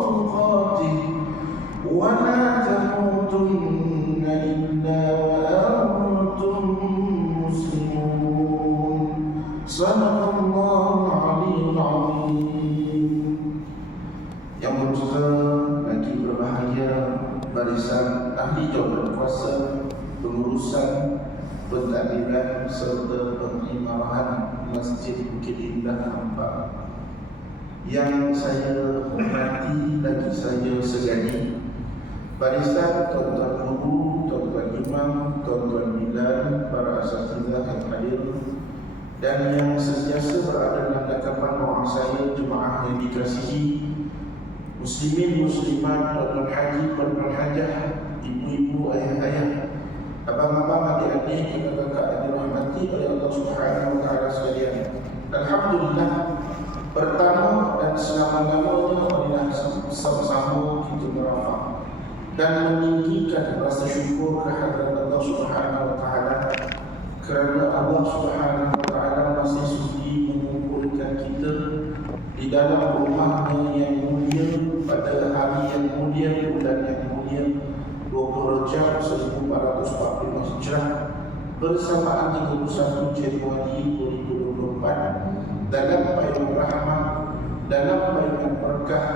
تقاته ولا تموتن إلا وأنتم مسلمون. صدق الله العلي العظيم. Yang berbahagia lagi berbahagia barisan ahli jawatan kuasa, pengurusan, pentadbiran serta pengimarahan Masjid Bukit Indah Ampang. Yang saya hormati lagi saya segani barisan tuan-tuan guru, tuan-tuan imam, tuan-tuan bidan, para asatidzah yang hadir dan yang sentiasa berada dalam dakapan doa saya, jemaah yang dikasihi, muslimin, muslimat, tuan-tuan haji, tuan-tuan hajah, ibu-ibu, ayah-ayah, abang-abang, adik-adik, kakak-kakak yang dirahmati oleh Allah Subhanahu wa taala sekalian. Alhamdulillah, pertama dan selama-lamanya marilah sama-sama kita merafak dan meninggikan rasa syukur kehadirat Allah Subhanahu wa taala kerana Allah Subhanahu wa taala masih sudi mengumpulkan kita di dalam rumahnya yang mulia pada hari yang mulia, bulan yang mulia 20 Rejab 1445 Hijrah bersamaan 31 Januari 2024 dalam payung rahmat, dalam payung berkah,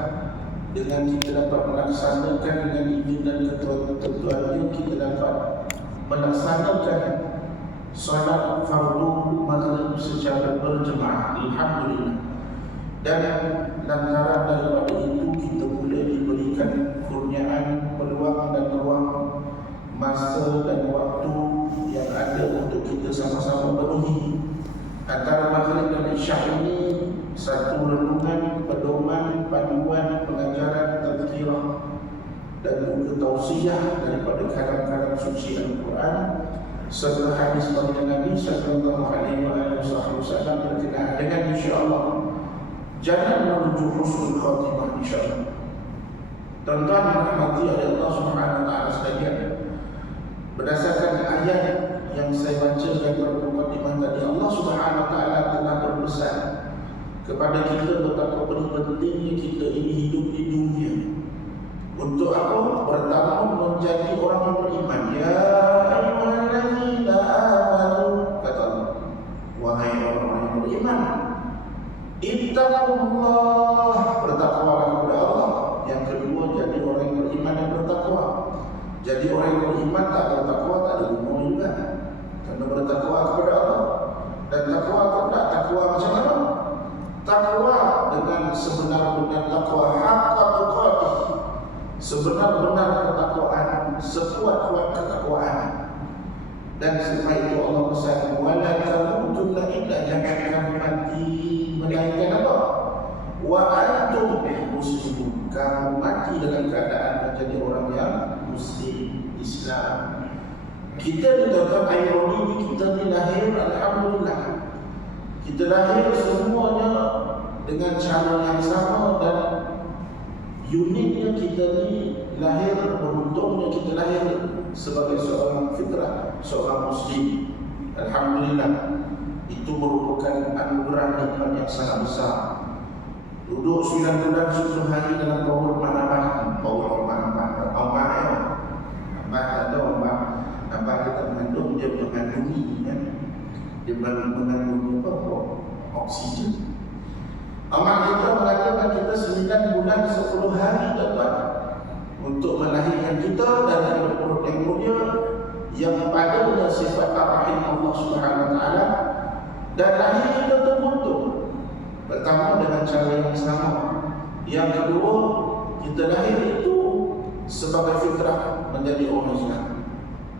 dengan kita dapat melaksanakan dengan izin dan ketentuannya kita dapat melaksanakan salat fardu maghrib secara berjemaah. Alhamdulillah. Dan lantaran daripada itu kita boleh diberikan kurniaan, peluang dan ruang, masa dan waktu yang ada untuk kita sama-sama penuhi antara maghrib dan isyak ini satu renungan, pedoman, panduan, pengajaran, tazkirah dan juga tausiah daripada kalam-kalam suci Al-Quran serta hadis baginda Nabi sallallahu alaihi wasallam berkenaan dengan insya-Allah jalan menuju husnul khatimah insya-Allah. Tuan-tuan rahmati oleh Allah Subhanahu wa taala sekalian, berdasarkan ayat yang saya bacakan pada mukadimah tadi, Allah Subhanahu wa taala telah berpesan kepada kita betapa pentingnya kita ini hidup di dunia. Untuk apa? Pertama, menjadi orang yang beriman. Ya ayyuhallazina amanu, kata Allah, wahai orang-orang yang beriman, ittaqullah, bertakwalah kepada Allah. Yang kedua, jadi orang yang beriman dan bertakwa. Jadi orang yang beriman tak ada takwa, tak ada gunanya juga. Karena bertakwa kepada Allah. Dan takwa atau tak takwa macam mana? Takwa dengan sebenar-benar takwa, haqqa tuqatih, sebenar-benar ketakwaan, sekuat-kuat ketakwaan. Dan sebab itu Allah pesan, wala tamutunna illa, jangan kamu mati melainkan apa? Wa antum muslimun, kamu mati dalam keadaan menjadi orang yang muslim, Islam. Kita di dalam ironi ini, kita dilahir alhamdulillah. Kita lahir semuanya dengan cara yang sama dan uniknya kita ni lahir, beruntungnya kita lahir sebagai seorang fitrah, seorang muslim. Alhamdulillah, itu merupakan anugerah nikmat yang sangat besar. Duduk 9 bulan 10 hari dalam bawah rumah Abah kita mengandung, dia mengandungi kan? Dia mengandungi apa? Oksigen. Amat kita mengatakan kita 9 bulan 10 hari dapat untuk melahirkan kita dari perut yang mulia yang padanya sifat ar-Rahim Allah Subhanahu wa taala, dan lahir kita terbentuk pertama dengan cara yang sama. Yang kedua, kita lahir itu sebagai fitrah menjadi orang Islam.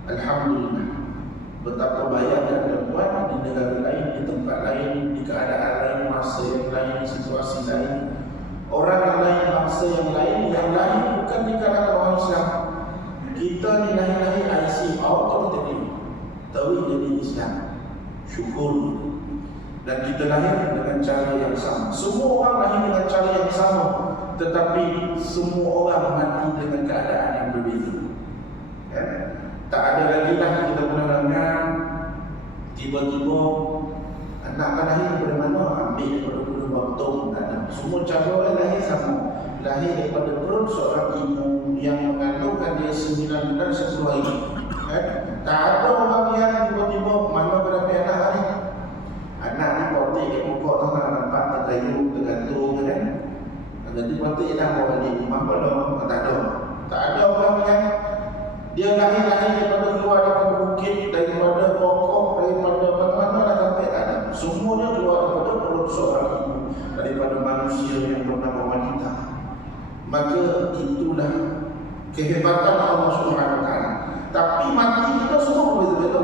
Alhamdulillah. Betapa bayangkan tuan-tuan, di negara lain, di tempat lain, di keadaan lain, masa yang lain, situasi lain, orang yang lain, bangsa yang lain bukan di kalangan orang Islam. Kita ni lahir IC automatik tahu jadi Islam. Syukur. Dan kita lahir dengan cara yang sama. Semua orang lahir dengan cara yang sama, tetapi semua orang mati dengan keadaan yang berbeza. Ya? Tak ada lagi lah kita pernah dengar tiba-tiba anak kan lahir daripada mana, ambil daripada kuda bantong. Tak ada. Semua cara orang lahir sama. lahir daripada perut seorang ibu yang mengandungkan dia 9 bulan 10 hari. Tak ada orang yang tiba-tiba mana berapa anak hari. Anak ni potik kat pokok tu nak nampak tergayung, tergantung kan. Jadi potik dah bawa balik imam belum, tak ada. Tak ada orang yang dia lahir-lahir daripada keluar daripada bukit, daripada pokok, daripada mana-mana dah sampai, tak ada. Semuanya keluar daripada perut seorang ibu, daripada manusia yang bernama wanita. Maka itulah kehebatan Allah Subhanahu Wa Taala. Tapi mati kita semua berbeza-beza.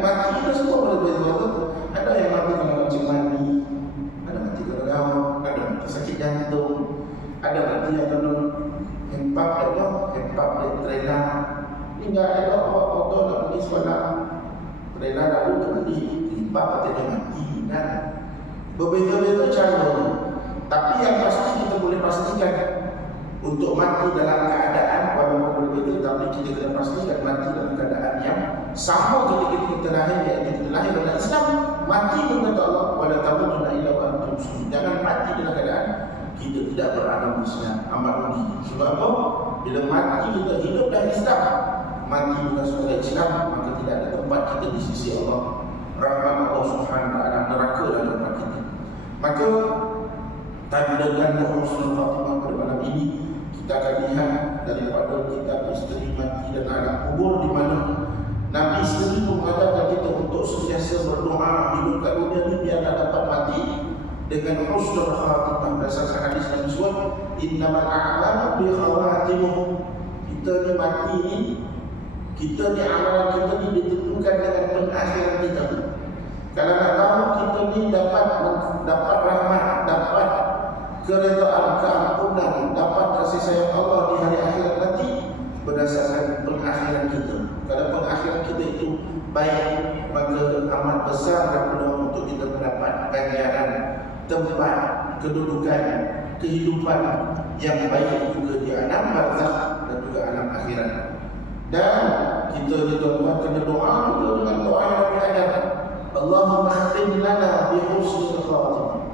Mati kita semua berbeza-beza. Ada yang mati kena kencing mani, ada mati kena gawat, ada mati sakit jantung, ada mati yang kena hempap dia trailer. Ini enggak ada auto nak pergi sekolah. Trailer lalu kembali hempap dia mati kan. Berbeza-beza cara. Tapi yang pasti kita boleh pastikan untuk mati dalam keadaan walaupun berbeza, tapi kita kena pastikan mati dalam keadaan yang sama ketika kita lahir, iaitu kita lahir dalam Islam. Mati pun kata Allah, wala tamutunna illa wa antum muslimun. Jangan mati dalam keadaan kita tidak beragama Islam. Amat rugi. Sebab apa? Bila mati kita hidup dalam Islam, mati bukan sebagai Islam, maka tidak ada tempat kita di sisi Allah. Rahmat Allah Subhanahu Wa Taala, neraka dalam tempat kita. Maka tanda-tanda husnul khatimah pada malam ini kita akan lihat daripada kitab Misteri Mati dan Alam Kubur, di mana Nabi sendiri mengajarkan kita untuk sentiasa berdoa hidup kat dunia ini biar dapat mati dengan husnul khatimah. Berdasarkan hadis Nabi SAW, innamal a'malu bi khawatimih. Kita ni mati ni, kita ni amalan kita ni ditentukan dengan pengakhiran kita. Kalau nak tahu kita ni dapat rahmat, dapat keredaan, keampunan, dapat kasih sayang Allah di hari akhirat nanti berdasarkan pengakhiran kita. Kalau pengakhiran kita itu baik, maka amat besar dan peluang untuk kita mendapat ganjaran, tempat, kedudukan, kehidupan yang baik juga di alam barzakh dan juga alam akhirat. Dan kita juga kena doa juga dengan doa yang Nabi ajarkan. Allahumma khtim lana bi husnil khatimah.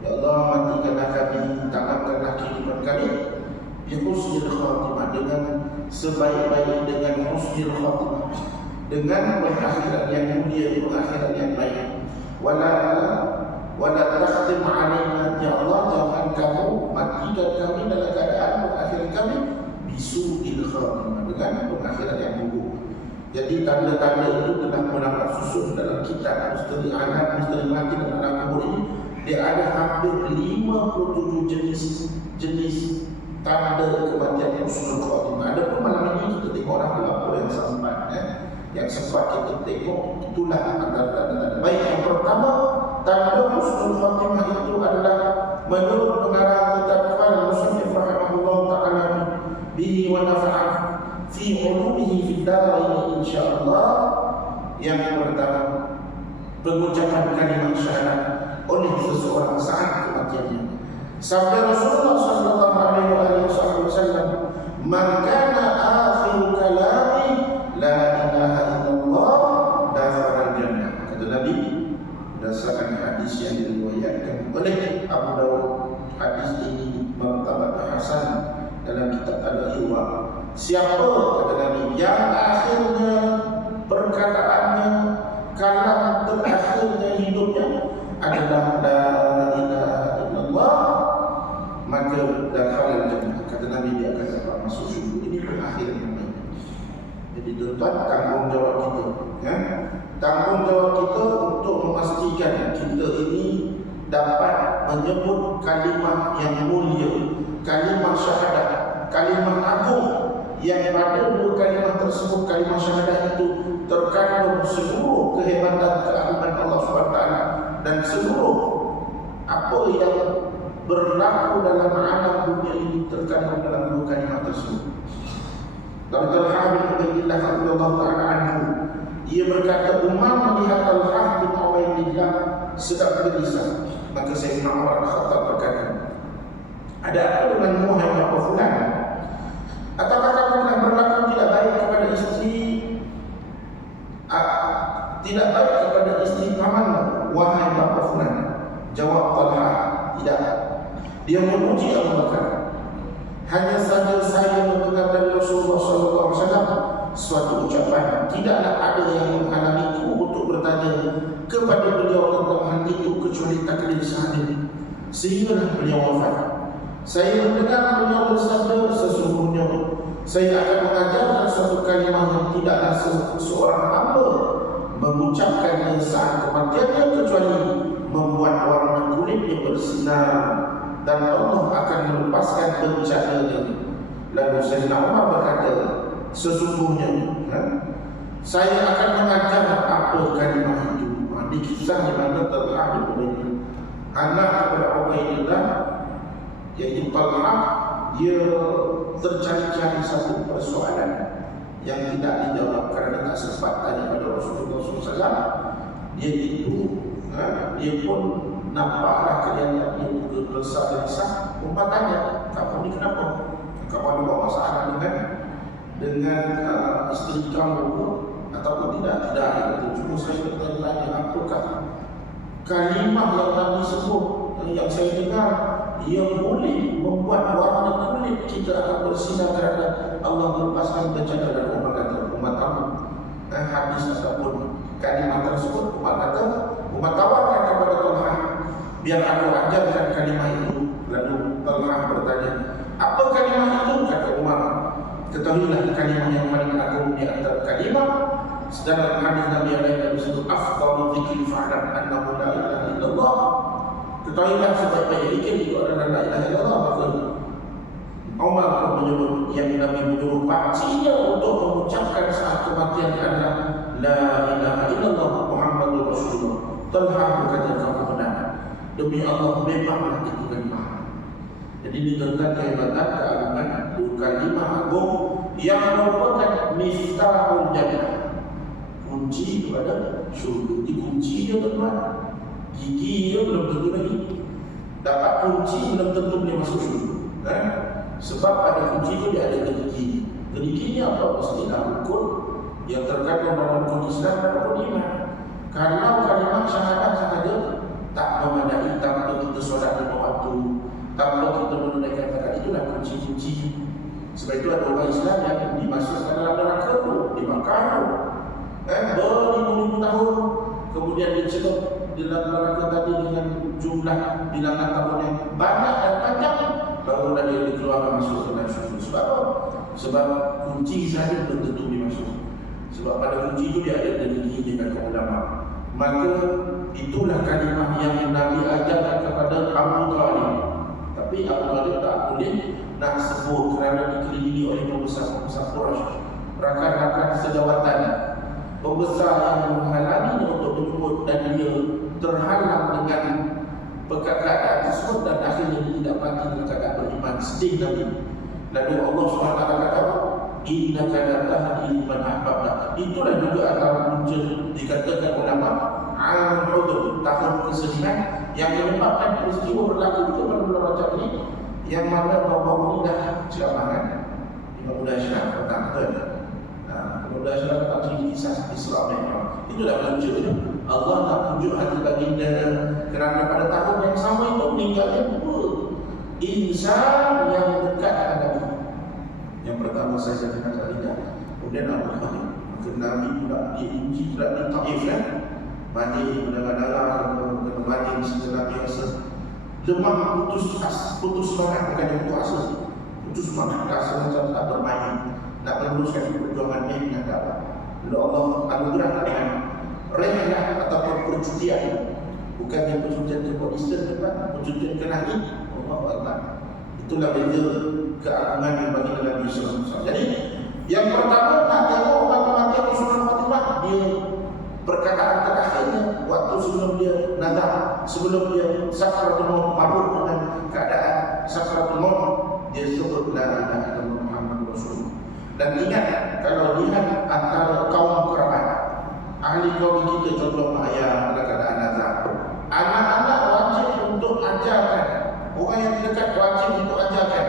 Ya Allah, matikanlah kami, tamatkanlah kehidupan kami bi husnil khatimah, dengan sebaik-baik, dengan husnil khatimah, dengan pengakhiran yang mulia, pengakhiran yang baik. Wala takhtim alaina, ya Allah, jangan kamu matikan kami dalam keadaan pengakhiran kami bisu'il khatimah, dengan pengakhiran yang buruk. Jadi tanda-tanda itu telah mendapat susun dalam kitab Misteri Alam, Misteri Mati dan Alam Kubur ini. Dia ada hampir 57 jenis tanda kematian husnul khatimah. Ada pun malam ini kita tengok orang berapa yang sempat, yang sempat kita tengok, itulah tanda-tanda. Baik, yang pertama, tanda husnul khatimah itu adalah menurut pengarang kitab Al-Musannif rahimahullah ta'ala bihi wa nafa'ah fi ulumihi fid darain insyaallah. Yang pertama, pengucapan kalimat syahadat oleh seseorang saat kematiannya. Sabda Rasulullah sallallahu alaihi wasallam, "Man kana akhiru kalami la ilaha illallah dakhala al-jannah." Kata Nabi berdasarkan hadis yang diriwayatkan oleh Abu Dawud. Hadis ini martabat hasan dalam kitab Al-Irwa. Siapa, kata Nabi, yang akhirnya perkataannya, kalam terakhirnya hidupnya adalah la ilaha illallah, maka dakhala al-jannah. Kata Nabi, dia akan dapat masuk syurga. Ini pengakhiran yang baik. Jadi tuan-tuan, tanggungjawab kita, tanggungjawab kita untuk memastikan kita ini dapat menyebut kalimah yang mulia, kalimah syahadat, kalimah agung, yang pada dua kalimah tersebut, kalimah syahadat itu terkandung seluruh kehebatan keagungan Allah SWT dan seluruh apa yang berlaku dalam alam dunia ini terkandung dalam dua kalimah tersebut. Dari Talhah bin Ubaidillah radhiyallahu ta'ala anhu, ia berkata, Umar melihat Talhah bin Ubaidillah sedang gelisah. Maka Sayyidina Umar Khattab berkata, ada apa dengan wahai Bapak Fulan? Ataukah kamu telah berlaku tidak baik kepada istri, tidak baik kepada istri pamanmu, wahai Bapak Fulan? Jawab Talhah, tidak. Dia memuji Abu Bakar. Hanya saja saya mendengar dari Rasulullah SAW suatu ucapan, tidaklah ada yang menghalangiku untuk bertanya kepada beliau tentang hal itu kecuali takdir sahaja. Sehinggalah beliau wafat. Saya mendengar beliau bersabda, sesungguhnya saya akan mengajarkan suatu kalimah yang tidaklah seorang hamba mengucapkannya saat kematiannya kecuali membuat warna kulitnya bersinar dan Allah akan melepaskan bencananya. Lalu Sayyidina Umar berkata, sesungguhnya saya akan mengajar apa kalimah itu. Di kisah di mana Talha bin anak kepada Ubaidillah, yaitu Talha, dia tercari-cari satu persoalan yang tidak dijawab kerana tak sempat tanya pada Rasulullah SAW. Dia itu, dia pun nampaklah kelihatan dia juga resah dan risah. Umar tanya, kamu ni kenapa? Kamu ada buat masalah dengan isteri kamu ataupun tidak? Tidak. Cuma saya bertanya, apakah kalimah yang Nabi sebut yang saya dengar yang boleh membuat warna kulit kita akan bersinar kerana Allah melepaskan bencana. Dan Umar kata, Umar tahu hadis ataupun kalimah tersebut. Umar tawarkan kepada Talha, biar aku ajarkan kalimah itu. Lalu Talha bertanya, apa kalimah itu? Kata Umar, ketahuilah kalimah yang paling agung di antara kalimah. Sedangkan hadis Nabi yang lain disebut afdalu dzikri fa'lam annahu la ilaha illallah. Ketahuilah sebaik-baik zikir itu adalah la ilaha illallah. Maka Umar pun menyebut yang Nabi menyuruh pancinya untuk mengucapkan saat kematian adalah la ilaha illallah Muhammadur Rasulullah. Talha berkata, kamu benar. Demi Allah memanglah itu kalimah. Jadi diterangkan kehebatan keagungan kalimah agung yang merupakan miftahul jannah, kunci kepada syurga. Dikunci dia tuan, gigi dia belum tentu lagi dapat kunci, belum tentu dia masuk syurga. Sebab pada kunci itu dia ada gigi. Gigi apa? Mestilah rukun yang terkait dengan rukun Islam dan rukun iman. Kalau kalimah syahadat sahaja tak memadai, tak perlu kita solat lima waktu, tak perlu kita menunaikan zakat, itulah kunci-kunci. Sebab itu ada orang Islam yang dimasukkan dalam neraka di Makkah beribu-ribu tahun, kemudian dicelup di dalam neraka tadi dengan jumlah bilangan tahun yang banyak dan panjang, baru dia dikeluarkan masuk ke dalam syurga. Sebab apa? Sebab kunci saja belum tentu dimasuk. Sebab pada kunci itu dia ada gigi dia kata ulama. Maka itulah kalimah yang Nabi ajarkan kepada Abu Talib. Tapi Abu Talib tak boleh nak sebut kerana dikelilingi oleh pembesar-pembesar Quraisy, rakan-rakan sejawatan, pembesar yang menghalanginya untuk menyebut, dan dia terhalang dengan perkataan tersebut dan akhirnya dia tidak mati dalam keadaan beriman. Sedih Nabi. Lalu Allah SWT kata, innaka la tahdi man ahbabta. Itulah juga akan muncul dikatakan ulama al-udhr, tahun kesedihan yang menyebabkan peristiwa berlaku itu pada bulan Rajab ini, yang mana bahawa ini dah ceramahan Imam Mudasyirah berkata, Imam Mudasyirah berkata di kisah Isra Mi'raj. Itulah muncul Allah nak pujuk hati baginda kerana pada tahun yang sama itu meninggalnya dua insan yang dekat dengan Nabi. Yang pertama saya katakan Khadijah, kemudian Abu Bakar. Maka Nabi pula diuji pula di Taif kan, mati berdarah-darah, kena mati setelah biasa, lemah, putus semangat, bukan yang putus asa, putus semangat, rasa macam tak bermain, nak meneruskan perjuangan ini dengan dapat. Lalu Allah anugerah dengan rehlah ataupun percutian, bukan yang percutian ke Pakistan depan, percutian ke langit. Allah Allah. Itulah beza keagungan bagi Nabi SAW. Jadi yang pertama nak tengok mati Rasulullah Fatimah, dia perkataan terakhirnya waktu sebelum dia nazar, sebelum dia sakratul maut, mabuk dengan keadaan sakratul maut, dia sebut la ilaha illallah Muhammadur Rasulullah. Dan ingat, kalau lihat antara kaum kerabat, ahli kaum kita, contoh ayah pada keadaan nazar, anak-anak wajib untuk ajarkan, orang yang terdekat wajib untuk ajarkan.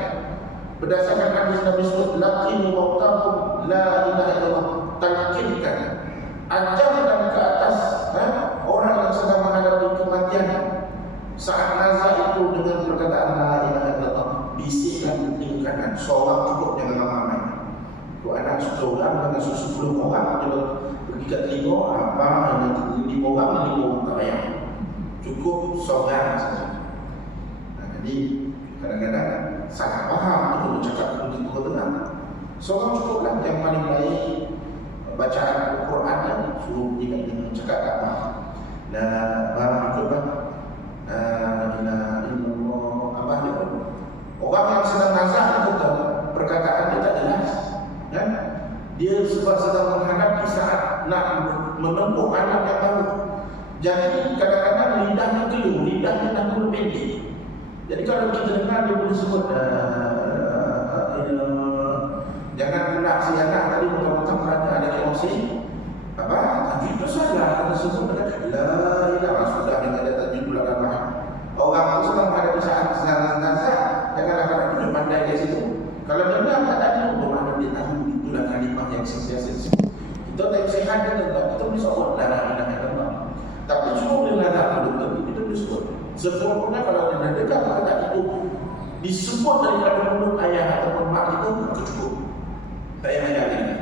Berdasarkan hadis Nabi sebut, laqinu waqtakum la ilaha illallah, talqinkan, ajarkan ke atas orang yang sedang menghadapi kematian saat nazar itu dengan perkataan la ilaha seorang cukup, jangan ramai-ramai. Kalau anak 10 orang dengan 10 orang, kalau pergi kat telinga, apa yang 5 orang, 5 orang tak payah. Cukup seorang saja. Jadi kadang-kadang salah faham tu kalau cakap begitu betul. Seorang cukuplah, yang paling baik bacaan Al-Quran yang suruh dia cakap apa. Baru ikutlah. Apa dia? Orang yang sedang nazar itu perkataan dia tak jelas, kan? Dia sedang menghadapi saat nak menempuh anak yang baru. Jadi kadang-kadang lidahnya keluh, lidahnya dah mula pendek. Jadi kalau kita dengar dia boleh sebut jangan pula si anak tadi mentang-mentang kerana ada emosi apa? Tajwid itu saja kena sebut dengan la ilaha sudah dengan ada tajwid pula dalam. Orang tu sedang ada di saat nazar, janganlah kalau dia pandai dari situ. Kalau dengar tak tadi bermakna dia tahu itulah kalimah yang sentiasa disebut. Kita tak sihat dan kita boleh sebut la ilaha illallah. Tapi cuma boleh nazar betul itu disebut. Sempurna kalau dia dekat kata itu disebut daripada mulut ayah ataupun mak kita, maka cukup. Tak payah banyak lagi.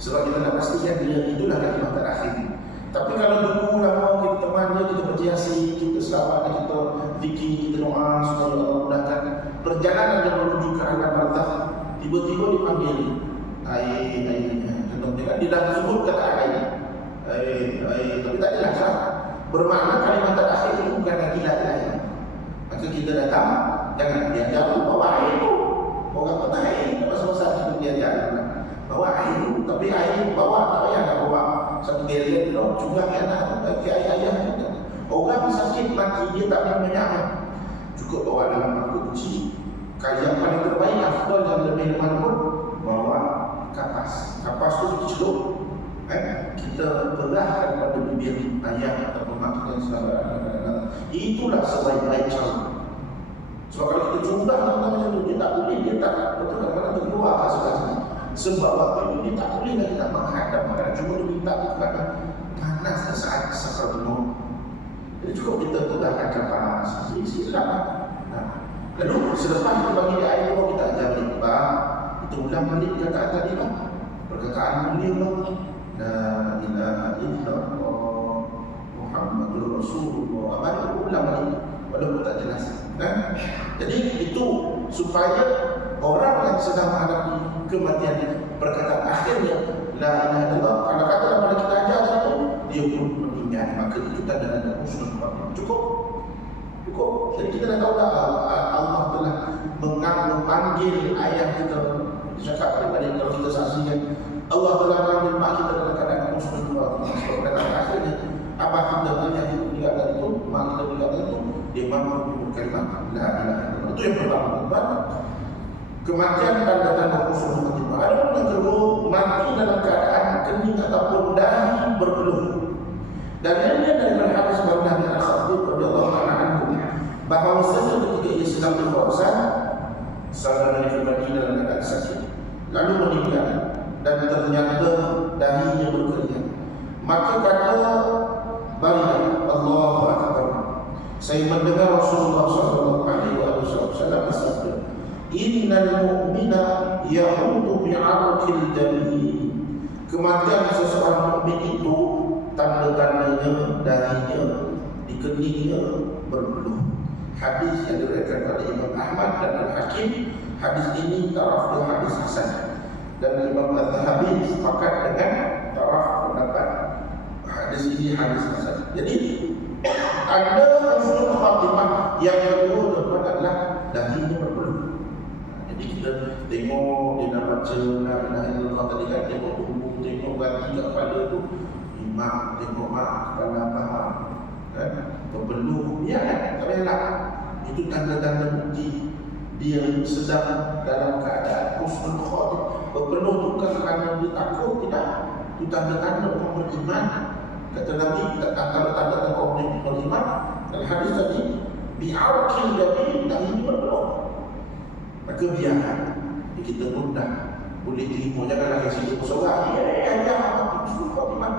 Sebab kita nak pastikan dia itulah kalimah terakhir. Tapi kalau dulu lama kita teman dia, kita berjasi, kita selawat, kita zikir, kita doa supaya Allah mudahkan perjalanan yang menuju ke alam barzakh, tiba-tiba dipanggil air. Contohnya dia dah sebut kata air, tapi tak jelas lah. Bermakna kalimat terakhir itu bukan lagi la ilaha illallah. Maka kita datang, jangan dia jauh bawa air tu. Orang kata air, tak pasal-pasal dia jalan bawa air tu, tapi air bawa tak payah nak bawa satu geret tu, juga anak bagi ayah-ayah kita. Orang sakit mati dia tak boleh menyamar, cukup bawa dalam mangkuk kecil. Yang paling terbaik afdal yang lebih lemah pun bawa kapas. Kapas tu dicelup, kita perahkan pada bibir ayah atau mak kita selama. Itulah sebaik-baik cara. Sebab kalau kita cuba macam tu, dia tak boleh, dia tak betul kadang-kadang terkeluar rasa-rasa. Sebab waktu itu dia tak boleh lagi nak menghadap makanan. Cuma dia minta kerana panas saat sakaratul maut. Jadi cukup kita tegakkan kapas, isi sedap. Lalu selepas kita bagi dia air tu, kita ajar balik bang. Itu ulang balik perkataan tadi bang. Perkataan mulia bang. La ilaha illallah Muhammadur Rasulullah. Apa itu ulang balik walaupun tak jelas. Jadi itu supaya orang yang sedang menghadapi kematian perkataan akhirnya la ilaha illallah, kalau kata pada kita ajar itu dia pun mengingat, maka itu tanda-tanda husnul khatimah. Cukup. Jadi kita dah tahu dah Allah telah memanggil ayah kita. Cakap daripada kalau kita saksikan Allah telah memanggil mak kita dalam keadaan husnul khatimah. Perkataan akhirnya apa kita yang meninggalkan itu, mak kita meninggalkan itu, dia mampu menyebut kalimat la ilaha illallah. Itu yang pertama. Kematian tanda-tanda husnul khatimah. Ada yang kedua, mati dalam keadaan kening ataupun dahi berpeluh. Dan ini dari hadis Bardah bin Al-Khatib radhiyallahu anhu bahawa ketika ia sedang di Khurasan, saudara dari Madinah dalam keadaan sakit, lalu meninggal dan ternyata dahinya berkeringat. Maka kata Bardah, Allahu Akbar, saya mendengar Rasulullah SAW bersabda, innal mu'mina yahudu bi'arqil jabin. Kematian seseorang mukmin itu tanda-tandanya dahinya di keningnya berpeluh. Hadis yang diriwayatkan oleh Imam Ahmad dan Al-Hakim. Hadis ini taraf dengan hadis hasan, dan Imam Az-Zahabi sepakat dengan taraf pendapat hadis ini hadis hasan. Jadi ada husnul khatimah yang kedua adalah dahinya berpeluh. Jadi kita tengok dia nak baca la ilaha illallah tadi kan, tengok tubuh, tengok bagi kat kepala tu, imak, tengok mak kepala abah kan, berpeluh, ya kan, tak payahlah. Itu tanda-tanda bukti dia sedang dalam keadaan husnul khatimah. Berpeluh tu bukan kerana dia takut, tidak. Itu tanda-tanda orang beriman. Kata Nabi, tanda-tanda orang beriman dalam hadis tadi, bi'arqil jabin, dahinya berpeluh. Maka biarkan kita mudah boleh terima, janganlah kasi dia bersorak husnul khatimah,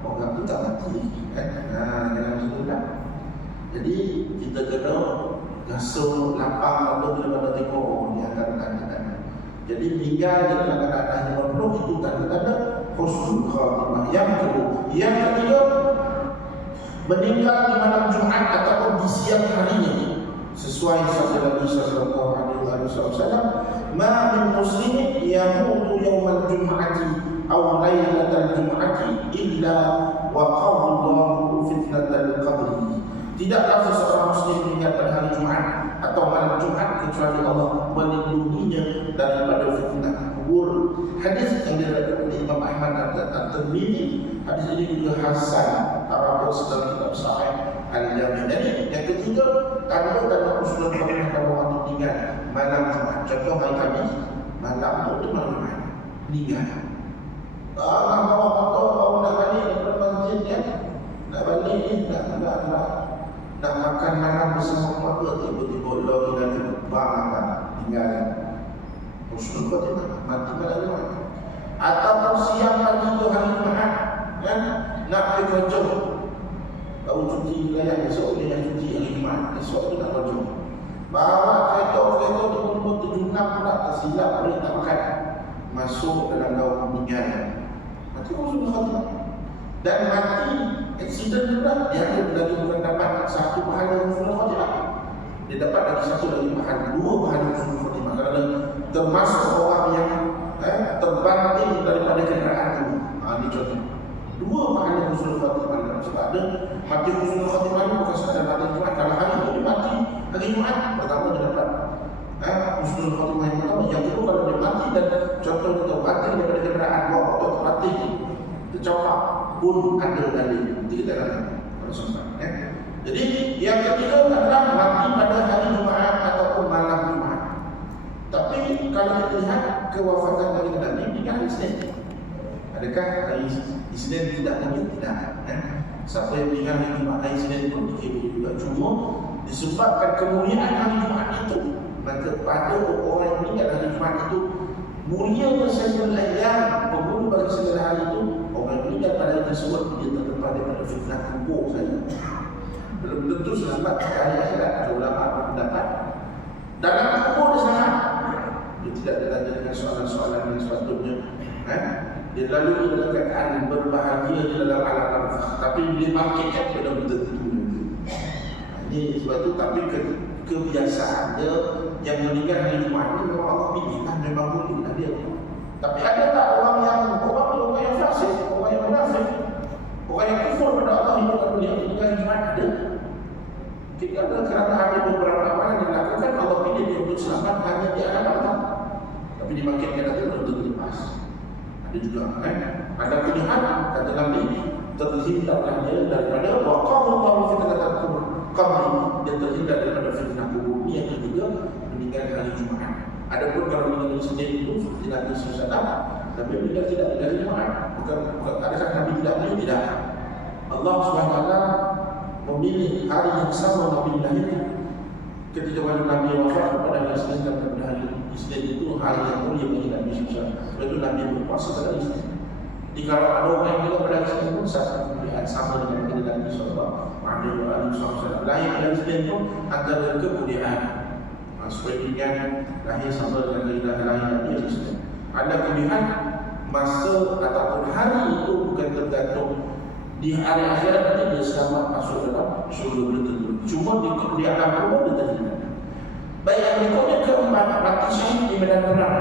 orang tu tak mati kan. Jangan macam tu lah. Jadi kita kena gasuh lapang lalu bila pada tengok di antara tanda-tanda. Jadi meninggal di dalam keadaan yang berpenuh itu tanda-tanda husnul khatimah. Yang ketiga, meninggal di malam Jumat ataupun di siang harinya sesuai sabda Nabi sallallahu alaihi wasallam, "Ma min muslimin yamutu yawmal jum'ati aw lailatal jum'ati illa waqahu Allahu fitnatal qabri." Tidaklah seseorang muslim meninggal pada hari Jumat atau malam Jumat kecuali Allah melindunginya daripada fitnah kubur. Hadis yang diriwayatkan oleh Imam Ahmad dan At-Tirmidzi, hadis ini juga hasan terdapat dalam kitab Sahih Al-Jami'. Jadi yang ketiga, tanda-tanda husnul khatimah pada waktu meninggal malam Jumat. Contoh hari Khamis, malam itu malam Jumat meninggal. Nak bawa motor, bawa nak balik daripada masjid kan, nak balik ni nak makan malam bersama keluarga, tiba-tiba lagi dan makan tinggal husnul khatimah mati malam Jumat. Ataupun siang pagi tu hari Jumat kan, nak pergi kerja, baru cuti wilayah, esok dia yang cuti hari Jumat, esok dia nak kerja, bawa kereta tiba-tiba 76 pula tersilap boleh tak makan, masuk dalam daun meninggal, mati husnul khatimah. Dan mati aksiden juga, dia lagi bukan dapat satu pahala husnul khatimah, dia dapat lagi satu lagi pahala, dua pahala husnul khatimah, kerana termasuk orang yang terbanting daripada kenderaan itu. Ini contoh dua pahala husnul khatimah. Sebab ada mati husnul khatimah itu bukan sekadar mati Jumat. Kalau hari itu dia mati hari Jumat, pertama dia dapat husnul khatimah yang pertama. Yang kedua, kalau dia mati dan contoh dia terbanting daripada kenderaan, bawa motor terbanting, tercopot pun ada dalil. Nanti kita akan kalau sempat. Jadi yang ketiga adalah mati pada hari Jumaat ataupun malam Jumaat. Tapi kalau kita lihat kewafatan dari Nabi di hari Isnin, adakah hari Isnin tidak mungkin? Tidak. Siapa yang meninggal hari Jumaat hari Isnin pun dikira juga. Cuma disebabkan kemuliaan hari Jumaat itu, maka pada orang yang meninggal hari Jumaat itu mulia sayyidul ayyam, penghulu bagi segala hari itu. Orang yang meninggal pada hari tersebut dia terlepas daripada fitnah kubur saja. Belum tentu selamat pada hari akhirat. Ada ulama berpendapat dalam kubur dia selamat, dia tidak ditanya dengan soalan-soalan yang sepatutnya. Dia lalu dalam keadaan berbahagia di dalam alam barzakh, tapi dia bangkitkan pada benda itu. Ini sebab itu, tapi kebiasaan dia yang meninggal hari Jumaat ini memang Allah pilih, memang boleh dia. Tapi ada tak orang yang fasik, orang yang munafik, orang yang kufur pada Allah itu tak boleh meninggal hari Jumaat? Ada. Mungkin kerana ada beberapa amalan yang dilakukan, Allah pilih dia untuk selamat hanya di alam barzakh, tapi dibangkitkan nanti untuk dilepas. Ada juga ada pilihan kata Nabi, terhindarlah dia daripada waqahu Allahu fitnatal qabr, dia terhindar daripada fitnah kubur. Ini yang ketiga, meninggal hari Jumaat. Adapun kalau meninggal Senin itu seperti Nabi SAW, Nabi meninggal tidak di hari Jumaat. Bukan adakah Nabi tidak boleh? Tidak. Allah SWT memilih hari yang sama Nabi dilahirkan. Ketika Nabi wafat pada hari Senin dan pada hari Isnin itu hari yang mulia bagi Nabi SAW. Sebab itu Nabi berpuasa pada Isnin. Jadi kalau ada orang yang bilang pada hari Senin pun satu kemuliaan sama dengan Nabi SAW. Lahir pada Isnin pun antara kemuliaan. Supaya ingat lahir sama dengan lahir Nabi Isnin. Ada kelebihan masa ataupun hari itu bukan tergantung di hari akhirat nanti dia selamat masuk dalam syurga boleh tentu. Cuma di alam kubur dia terhindar. Baik, yang berikutnya keempat, mati syahid di medan perang.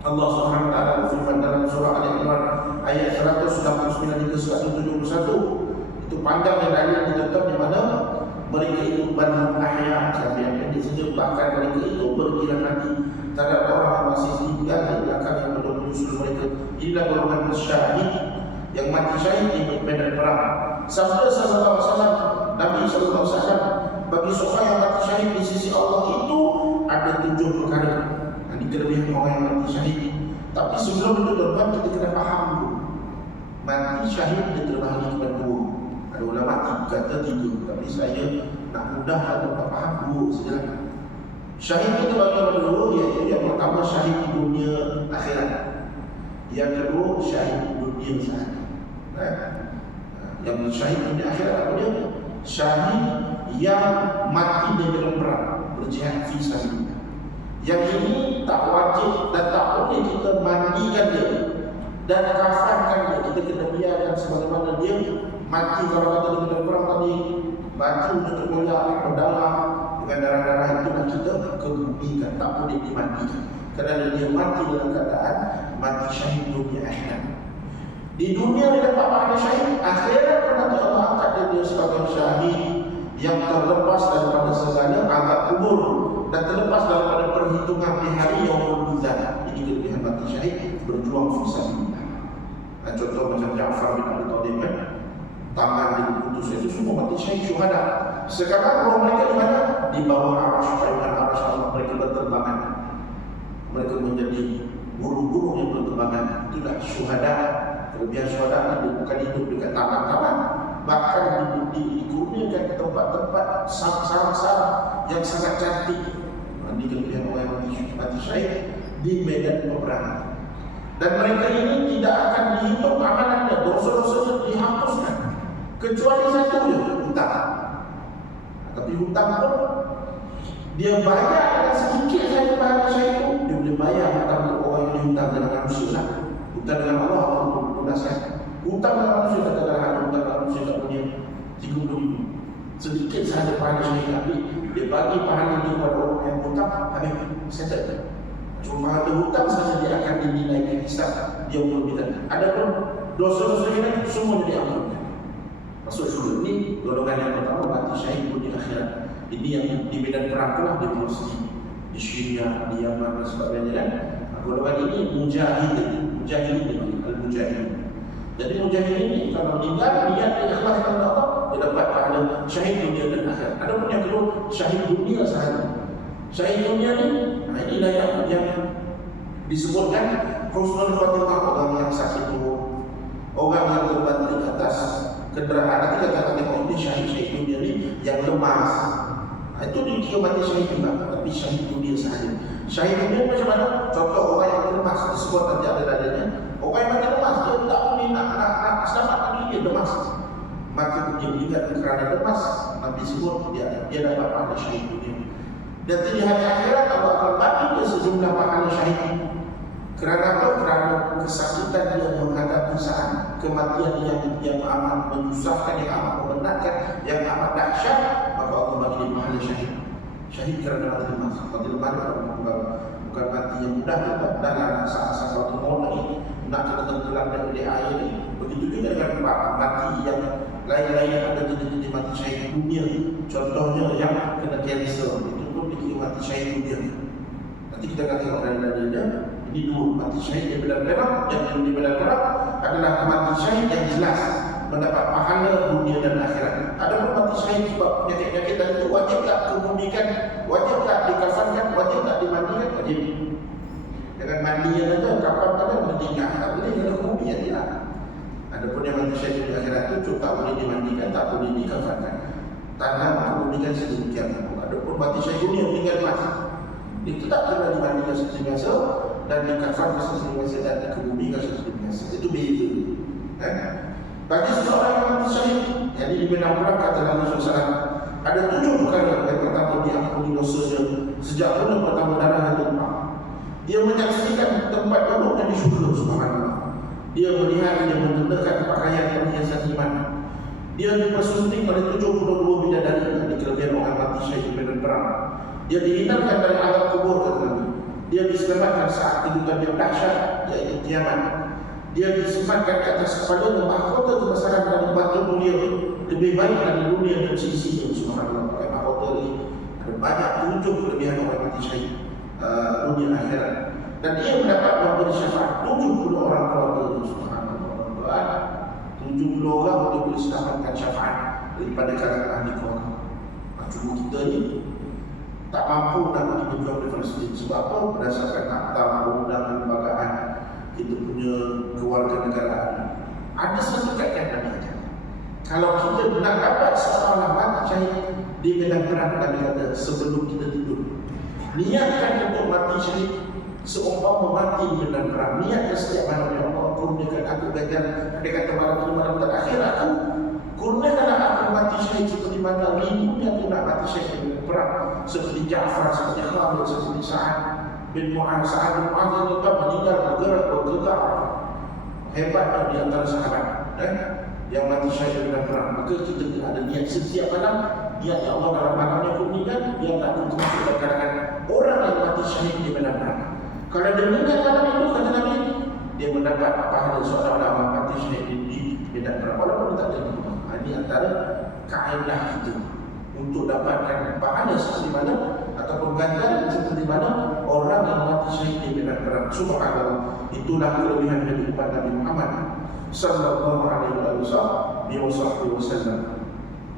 Allah Subhanahu wa taala berfirman dalam surah Al-Imran ayat 169 hingga 171. Itu panjang yang dalil ditetap di mana mereka itu banu ahya, sampai yang pendek saja, bahkan mereka itu berkira mati terhadap orang yang masih tinggal di belakang yang belum menyusul mereka. Inilah golongan syahid yang mati syahid di medan perang. Sabda sallallahu alaihi wasallam, Nabi sallallahu alaihi wasallam, bagi seorang yang mati syahid di sisi Allah itu ada 7 perkara. Ini kelebihan orang yang mati syahid. Tapi sebelum itu tuan-tuan, kita kena faham dulu. Mati syahid dia terbahagi kepada 2. Ada ulama kata 3, tapi saya nak mudah dapat faham 2 saja. Syahid itu bagi kepada 2, iaitu yang pertama syahid di dunia akhirat. Yang kedua syahid di dunia sana. Yang syahid di dunia akhirat apa dia? Syahid yang mati di dalam perang, berjihad fi sabilillah. Yang ini tak wajib dan tak boleh kita mandikan dia dan kafankan dia. Kita kena biarkan sebagaimana dia mati. Kalau kata di medan perang tadi, baju dia terkoyak berdarah, dengan darah-darah itu dan kita kebumikan, tak boleh dimandikan. Kerana dia mati dalam keadaan mati syahid dunia akhirat. Di dunia dia dapat pahala syahid, akhirat pun nanti Allah angkat dia sebagai syahid yang terlepas daripada segala azab kubur dan terlepas daripada perhitungan di hari yaumul mizan. Ini kelebihan mati syahid, berjuang fisabilillah. Contoh macam Ja'far bin Abi Thalib kan, tangan diputus, itu semua mati syahid syuhada. Sekarang roh mereka di mana? Di bawah arasy, payungan arasy Allah, mereka berterbangan. Mereka menjadi burung-burung yang berterbangan. Itulah syuhada. Kelebihan syuhada ini bukan hidup dekat taman-taman, bahkan dikurniakan tempat-tempat sarang-sarang yang sangat cantik. Ini kelebihan orang yang mati syahid di medan peperangan. Dan mereka ini tidak akan dihitung amalannya, dosa-dosanya dihapuskan, kecuali satu je, hutang. Tapi hutang pun dia bayar dengan sedikit saja pahala syahid itu, dia boleh bayar hutang untuk orang yang dihutang dengan manusia lah. Hutang dengan Allah untuk lunaskan. Hutang dengan manusia, katakanlah ada hutang dengan manusia tak punya 30,000, sedikit saja pahala syahid, tapi dia bagi pahala itu kepada orang yang hutang, habis settle. Cuma ada hutang saja dia akan dinilai hisab, dia melebihkan. Adapun dosa-dosa kita semua diampunkan. Masuk syurga. Ini golongan yang pertama, mati syahid di akhirat. Ini yang di medan perang telah di Palestin, di Syria, di Yaman dan sebagainya kan. Golongan ini mujahidin al-mujahidin. Jadi mujahidin ini kalau meninggal niat dia ikhlas kepada Allah, dia dapat pahala syahid dunia dan akhirat. Adapun yang kedua, syahid dunia sahaja. Syahid dunia ni, inilah yang disebutkan husnul khatimah, orang yang sakit turun, orang yang terbanting atas kenderaan. Nanti kata tengok ini syahid dunia ni yang lemas. Itu dia mati syahid juga, tapi syahid dunia sahaja. Syahid dunia macam mana? Contoh orang yang lemas, disebut nanti ada dadanya. Orang yang mati lemas, dia tak boleh nak selamatkan diri, dia lemas. Maka dia meninggal kerana lemas, Nabi sebut dia dapat pahala syahid dunia. Dan di hari akhirat Allah akan bagi dia sejumlah pahala syahid. Kerana apa? Kerana kesakitan dia menghadapi saat kematian yang amat menyusahkan, yang amat membenarkan, yang amat dahsyat, maka Allah bagi dia pahala syahid. Syahid kerana mati lemas. Mati lemas bukan mati yang mudah, dalam saat-saat waktu maut ini nak kena tenggelam dari air ini. Begitu juga dengan mati yang lain-lain yang ada di mati syahid dunia. Contohnya yang kena kanser, mati syahid dunia. Nanti kita akan tengok dalil-dalilnya. Ini dua mati syahid di medan perang, yang di medan perang adalah mati syahid yang jelas mendapat pahala dunia dan akhirat. Adapun mati syahid sebab penyakit-penyakit dan itu wajib tak kemudikan, wajib tak dikafankan, wajib tak dimandikan, wajib. Dengan mandinya saja, kapan pada meninggal, tak boleh kena kemudian dia. Adapun yang mati syahid di akhirat itu tak boleh dimandikan, tak boleh dikafankan. Tanah kemudian sedemikian. Adapun mati syahid dunia meninggal mati, itu tak kena dimandikan seperti biasa dan dikafankan seperti biasa dan dikebumikan seperti biasa. Itu beza. Bagi seseorang yang mati syahid, jadi di medan perang kata Nabi SAW, ada 7 perkara. Yang pertama, diampuni dosanya sejak bulan pertama darah dan tumpah. Dia menyaksikan tempat duduknya di syurga, subhanallah. Dia melihat, dia mengenakan pakaian perhiasan iman. Dia dipersunting oleh 72 bidadari. Ini kelebihan orang mati syahid di medan perang. Dia dihindarkan dari azab kubur, kata Nabi. Dia diselamatkan saat kehidupan yang dahsyat, yaitu kiamat. Dia disematkan ke atas kepalanya mahkota kebesaran dari batu mulia, lebih baik dari dunia dan sisinya, subhanallah. Pakai mahkota ini ada banyak 7 kelebihan orang mati syahid dunia akhirat. Dan dia mendapat memberi syafaat 70 orang keluarga, subhanallah. 70 orang boleh diselamatkan syafaat daripada kalangan ahli keluarga. Cuma kita ni tak mampu nak pergi berjuang di Palestin. Sebab apa? Berdasarkan akta undang-undang kelembagaan kita punya kewarganegaraan. Ada sertifikat yang Nabi ajar. Kalau kita nak dapat seorang mati syahid di medan perang, Nabi kata sebelum kita tidur, niatkan untuk mati syahid seumpama mati di medan perang. Niatkan setiap malam, ya Allah, kurniakan aku gagal. Ada kata malam terakhir aku, kurniakan aku mati syahid seperti mana ribunya aku nak mati syahid di medan perang. perang, seperti Ja'far, seperti Khalid, seperti Sa'ad bin Mu'adz. Sa'ad bin Mu'adz itu meninggal bergerak hebatnya di antara sahabat yang mati syahid dalam perang. Maka kita ada niat setiap malam, niat ya Allah dalam malam yang aku meninggal, dia tak akan termasuk dalam kalangan orang yang mati syahid di medan perang. Kalau dia meninggal malam itu, kata Nabi, dia mendapat pahala seorang ulama mati syahid di medan perang, walaupun dia tak jadi imam. Ini antara kaedah kita untuk dapatkan pahala seperti mana ataupun ganjaran seperti mana orang yang mati syahid di medan perang. Subhanallah, itulah kelebihan dari umat Nabi Muhammad sallallahu alaihi wasallam.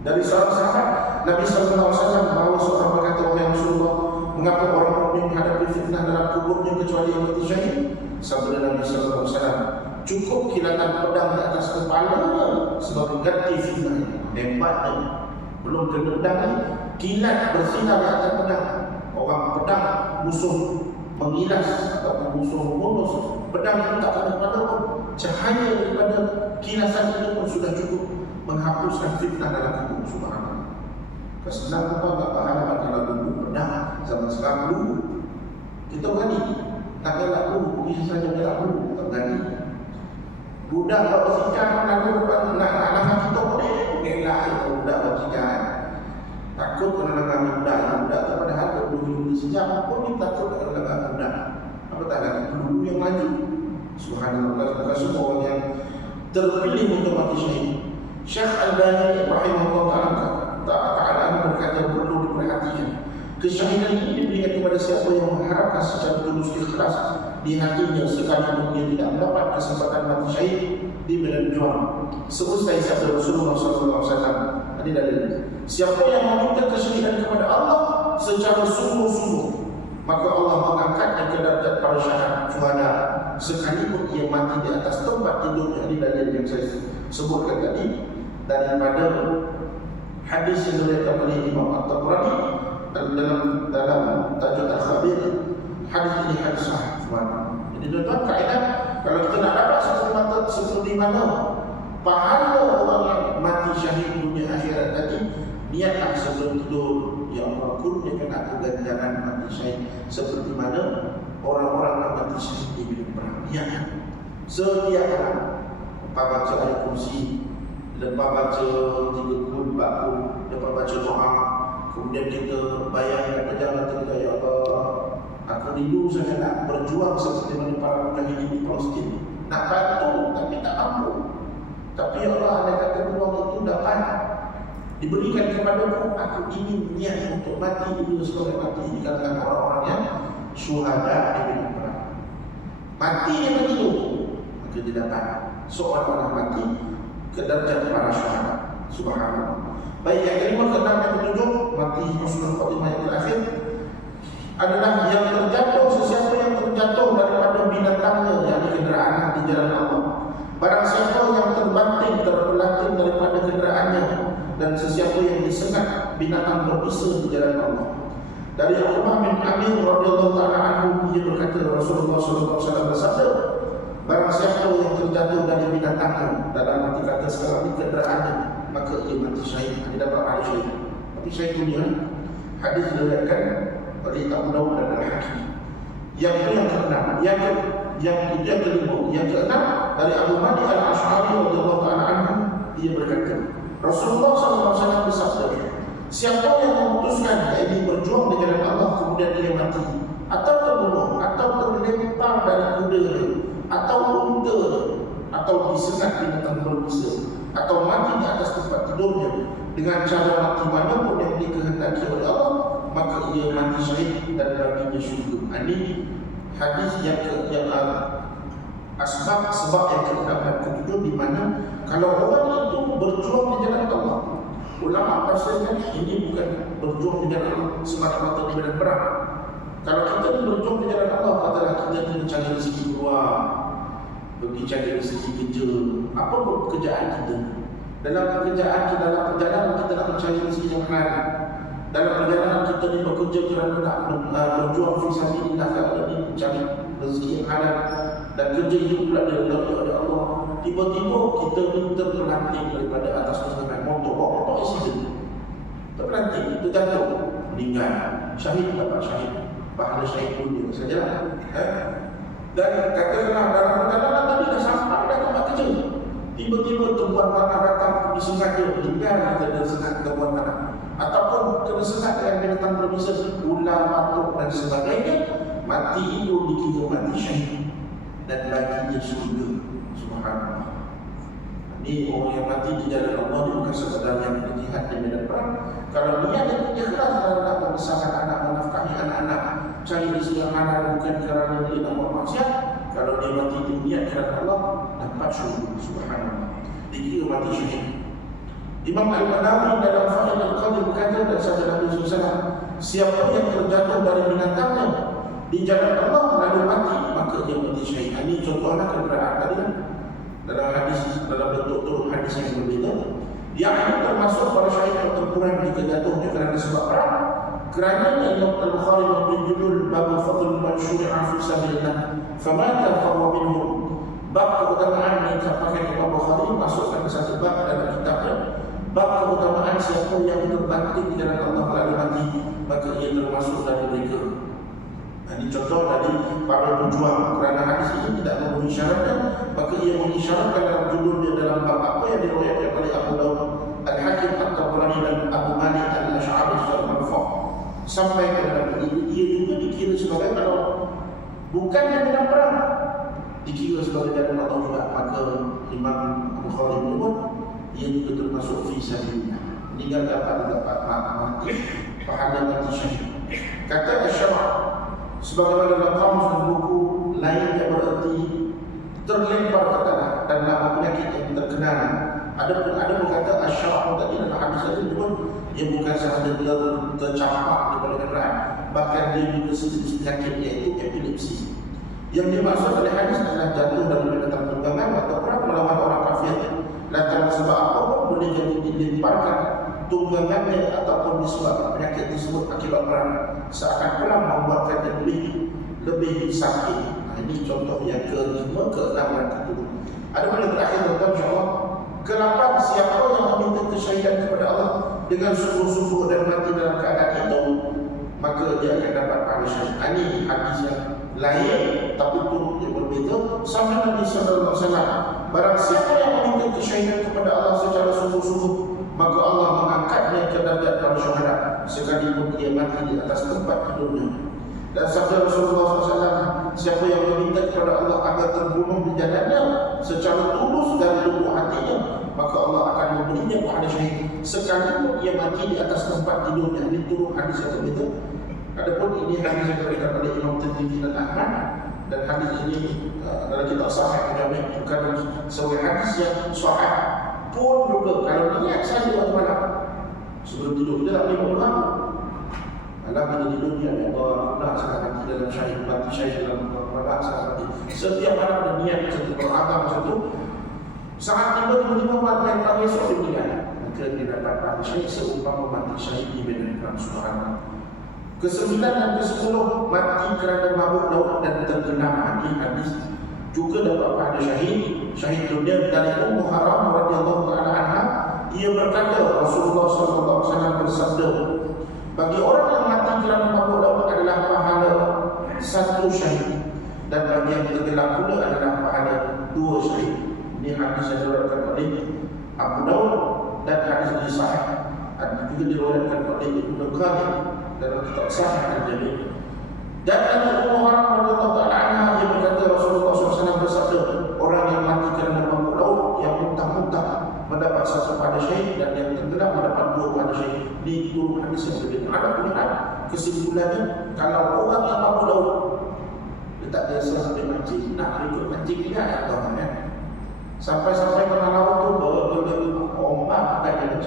Dari seorang sahabat Nabi sallallahu alaihi wasallam bahawa seorang berkata, wahai Rasulullah, mengapa orang mukmin menghadapi fitnah dalam kuburnya kecuali yang mati syahid? Sabda Nabi sallallahu alaihi wasallam, cukup kilatan pedang di atas kepalanya sebagai ganti fitnah. Hebatnya, belum kena pedang ni, kilat bersinar di atas pedang. Orang pedang musuh mengilas atau musuh membunuh, pedang itu tak kena pada pun, cahaya daripada kilasan itu pun sudah cukup menghapuskan fitnah dalam kubur. Subhanallah. Kesenang apa tak pahalaman kalau dulu pedang zaman sekarang dulu kita berani tak gelak dulu, pergi saja gelak dulu, tak berani. Budak kalau bersikap lalu nak anak kita boleh gelak itu budak bersikap. Takut kena dengan budak tu, padahal berbulu sejam pun dia takut kena dengan budak. Apa tak ada dulu yang maju. Subhanallah, bukan semua orang yang terpilih untuk mati syahid. Syekh Al-Albani rahimahullah ta'ala berkata perlu diperhatikan. Kesyahidan ini diberikan kepada siapa yang mengharapkan secara tulus ikhlas di hatinya sekalipun dia tidak mendapat kesempatan mati syahid di medan juang. Seusai sabda Rasulullah SAW. Ini dalil. Siapa yang meminta kesyahidan kepada Allah secara sungguh-sungguh, maka Allah mengangkatnya ke derajat para syuhada sekalipun ia mati di atas tempat tidurnya. Ini dalil yang saya sebutkan tadi daripada hadis yang diriwayatkan oleh Imam At-Tabrani dalam tajuk Al-Khabir. Hadis ini hadis sahih. Jadi tuan-tuan, kaedah kalau kita nak dapat seperti mana pahala orang yang mati syahid dunia akhirat tadi, niatlah sebelum tidur, ya Allah kurniakan aku ganjaran mati syahid seperti mana orang-orang yang mati syahid di medan perang. Niatlah setiap malam, lepas baca ayat kursi, lepas baca 30 bakul, lepas baca doa, kemudian kita bayangkan perjalanan kita, ya Allah, aku rindu sangat nak berjuang seperti mana para mujahidin di Palestin, nak bantu tapi tak mampu. Tapi ya Allah, ada kata peluang itu dapat diberikan kepadaku, aku ingin niat untuk mati dulu sebagai mati di kalangan orang-orang yang syuhada di medan perang. Mati yang begitu, maka dia dapat seolah-olah mati ke derajat para syuhada. Subhanallah. Baik, yang kelima, keenam, yang ketujuh, mati husnul khatimah yang terakhir adalah yang terjatuh, sesiapa yang terjatuh daripada binatangnya, yakni kenderaan di jalan Allah. Barang siapa yang terbanting, terpelanting daripada kenderaannya, dan sesiapa yang disengat binatang berbisa di jalan Allah. Dari Uqbah bin Amir radhiyallahu ta'ala anhu, dia berkata, Rasulullah SAW bersabda, barang siapa yang terjatuh dari binatangnya, dalam arti kata sekarang ini kenderaannya, maka ia mati syahid. Dia dapat pahala syahid. Tapi syahid dunia, hadis diriwayatkan oleh Abu Dawud dan Al-Hakim. Yang itu yang keenam, yang kelima, yang keenam dari Abu Madi Al-Ash'ari radhiyallahu ta'ala anhu, dia berkata, Rasulullah SAW bersabda, siapa yang memutuskan yakni berjuang di jalan Allah kemudian dia mati, atau terbunuh, atau terlempar dari kuda, atau unta, atau disengat binatang berbisa, atau mati di atas tempat tidurnya dengan cara mati manapun yang dikehendaki oleh Allah, maka ia mati syahid dan baginya syurga. Ini hadis yang sebab yang ke-6 dan ke-7, di mana kalau orang itu berjuang di jalan Allah, ulama pastikan ini bukan berjuang di jalan Allah semata-mata di medan perang. Kalau kita berjuang di jalan Allah adalah kita mencari rezeki keluar, pergi cari rezeki kerja, apa pun pekerjaan kita. Dalam pekerjaan kita, dalam perjalanan kita nak mencari rezeki yang halal. Dalam perjalanan kita ni bekerja kerana nak berjuang fi sabilillah, kerana ni mencari rezeki yang halal, dan kerja itu pula diridai oleh Allah. Tiba-tiba kita ni terpelanting daripada atas kenderaan motor, motor accident, terpelanting, terjatuh. meninggal. Syahid dapat syahid, pahala syahid pun dia sajalah. Dan katakanlah dalam perjalanan tadi dah sampai dah tempat kerja, tiba-tiba tumpuan tanah datang disengaja meninggal kena sengat tumpuan tanah, ataupun kena sengat dengan binatang berbisa, ular, batuk dan sebagainya, mati itu dikira mati syahid dan baginya surga. Subhanallah. Ini orang yang mati di jalan Allah dia bukan sekadar yang berjihad di medan perang. Kalau dia ada ikhlas dalam membesarkan anak, menafkahi anak-anak, cari rezeki yang halal bukan kerana dia nak buat maksiat, kalau dia mati di dunia kerana Allah, dapat syurga. Subhanallah. Dikira mati syahid. Imam Al-Banawi dalam Fathul Qadir berkata dan sabda Nabi SAW, siapa yang terjatuh dari binatangnya di jalan Allah lalu mati, maka dia mati syahid. Ini contohnya keberadaan tadi dalam hadis, dalam bentuk turun hadis yang berbeza. Dia termasuk para syahid pertempuran jika jatuhnya kerana sebab perang. Kerana Imam Al-Bukhari memberi judul Bab Fadl Man Syuri'a fi Sabilillah famata fahuwa minhum. Bab keutamaan yang disampaikan Imam Bukhari masukkan ke satu bab dalam kitabnya. Bab keutamaan siapa yang terbanting di jalan Allah lalu mati, maka ia termasuk dari mereka. Ini contoh dari para pejuang. Kerana hadis ini tidak memenuhi syaratnya, maka ia mengisyaratkan dalam judul dia dalam bab apa yang diriwayatkan oleh Abu Dawud, Al-Hakim, At-Tabrani dan Abu Malik Al-Asy'ari secara marfu' sampai ke dalam ini. Ia juga dikira sebagai, kalau bukan yang dalam perang, dikira sebagai jalan Allah juga. Maka Imam Bukhari menyebut ia juga termasuk fi sabilillah, meninggal dapat mati, pahala mati syahid. Kata Asy-Syarh sebagaimana dalam kamus dan buku lain yang berarti terlempar ke tanah dan nama penyakit yang terkenal. Ada berkata Asy-Syarh tadi dalam hadis itu pun ia bukan sahaja tercampak di bawah kenderaan, bahkan dia juga sejenis penyakit iaitu epilepsi. Yang dimaksud oleh hadis adalah jatuh dari binatang tunggangan atau perang melawan orang kafir. Lantaran sebab apa pun boleh jadi dilemparkan tunggangannya ataupun disebabkan penyakit tersebut akibat perang, seakan perang membuatkan lebih sakit. Ini contoh yang kelima, keenam dan ketujuh. Ada pada terakhir tuan insyaAllah, ke-8, siapa yang meminta kesyahidan kepada Allah dengan sungguh-sungguh dan mati dalam keadaan itu, maka dia akan dapat pahala syahid. Ini hadis yang lain tapi turut yang berbeza. Sama Nabi sallallahu alaihi wasallam, barang siapa yang meminta kesyahidan kepada Allah secara sungguh-sungguh, maka Allah mengangkatnya ke derajat para syuhada sekalipun dia mati di atas tempat tidurnya. Dan sabda Rasulullah SAW, siapa yang meminta kepada Allah agar terbunuh di jalannya secara tulus dari lubuk hatinya, maka Allah akan memberinya pahala syahid sekalipun ia mati di atas tempat tidurnya. Ini turun hadis yang berbeza. Adapun ini hadis yang diberikan oleh Imam Tirmidzi dan Ahmad, dan hadis ini dalam kitab Sahih Al-Jami' bukan sebagai hadis yang sahih pun juga. Kalau niat saja waktu malam sebelum tidur, kita tak boleh berdoa. Alam kita tidur ni ada Allah nak sangat mati dalam syahid, mati syahid dalam malam sangat mati. Setiap malam ada niat satu beragam satu. Saat tiba-tiba mati yang tak esok dia meninggal, maka dia dapat pahala syahid seumpama mati syahid di medan perang. Subhanallah. Ke-9 dan ke-10, mati kerana mabuk laut dan tergenang. Ini hadis juga dapat pahala syahid. Syahid dunia dari Ummu Haram radhiyallahu ta'ala anha, ia berkata Rasulullah sallallahu alaihi wasallam bersabda, bagi orang yang mati kerana mabuk laut adalah pahala 1 syahid, dan bagi yang tergelam pula adalah pahala 2 syahid. Ini hadis yang diriwayatkan oleh Abu Dawud dan hadis ini sahih. Juga diriwayatkan oleh Ibnu Qayyim dalam kitab Sahih Al-Jami'. Dan Ummu Haram radhiyallahu ta'ala anha, ia berkata Rasulullah SAW bersabda, orang yang mati kerana mabuk laut, yang muntah-muntah mendapat 1 pahala syahid, dan yang tenggelam mendapat 2 pahala syahid. Di turun hadis yang berbeza. Ada pilihan kesimpulannya, kalau orang yang mabuk laut dia tak biasa sampai mancing, nak ikut mancing dia ya tuan kan. Sampai-sampai tengah laut tu bawa ombak kan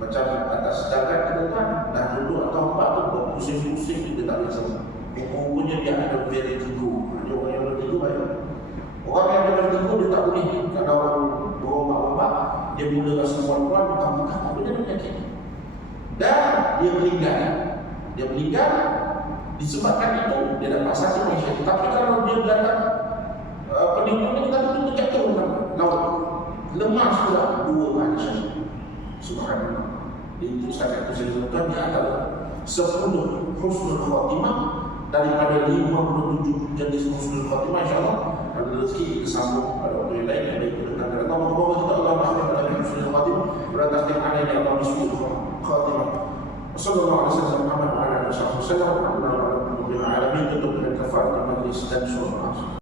macam atas darat kita kan, dah duduk atau ombak tu berpusing-pusing, kita tak biasa. Rupanya dia ada vertigo. Dia orang yang vertigo baik. Orang yang ada vertigo dia tak boleh, kalau berombak-ombak dia mula rasa kuat-kuat, mentah-mentah, apa dia ada penyakit. Dan dia meninggal disebabkan itu, dia dapat sakit masyarakat. Tapi kalau dia datang penipuan kita itu terjatuh laut, lemas pula 2 pahala syahid. Subhanallah. Itu sangat keseluruhan dia adalah 10 husnul khatimah daripada 57 jenis husnul khatimah. InsyaAllah ada rezeki kesambung pada waktu yang lain yang baik kita dengar. Moga-moga kita Allah mahkamah dalam husnul khatimah beratakkan aneh yang Allah bismil khatimah. Sallallahu alaihi wasallam Muhammad wa ala alihi wasallam. Alhamdulillah rabbil alamin. Tutup dengan kafarat majlis dan surah.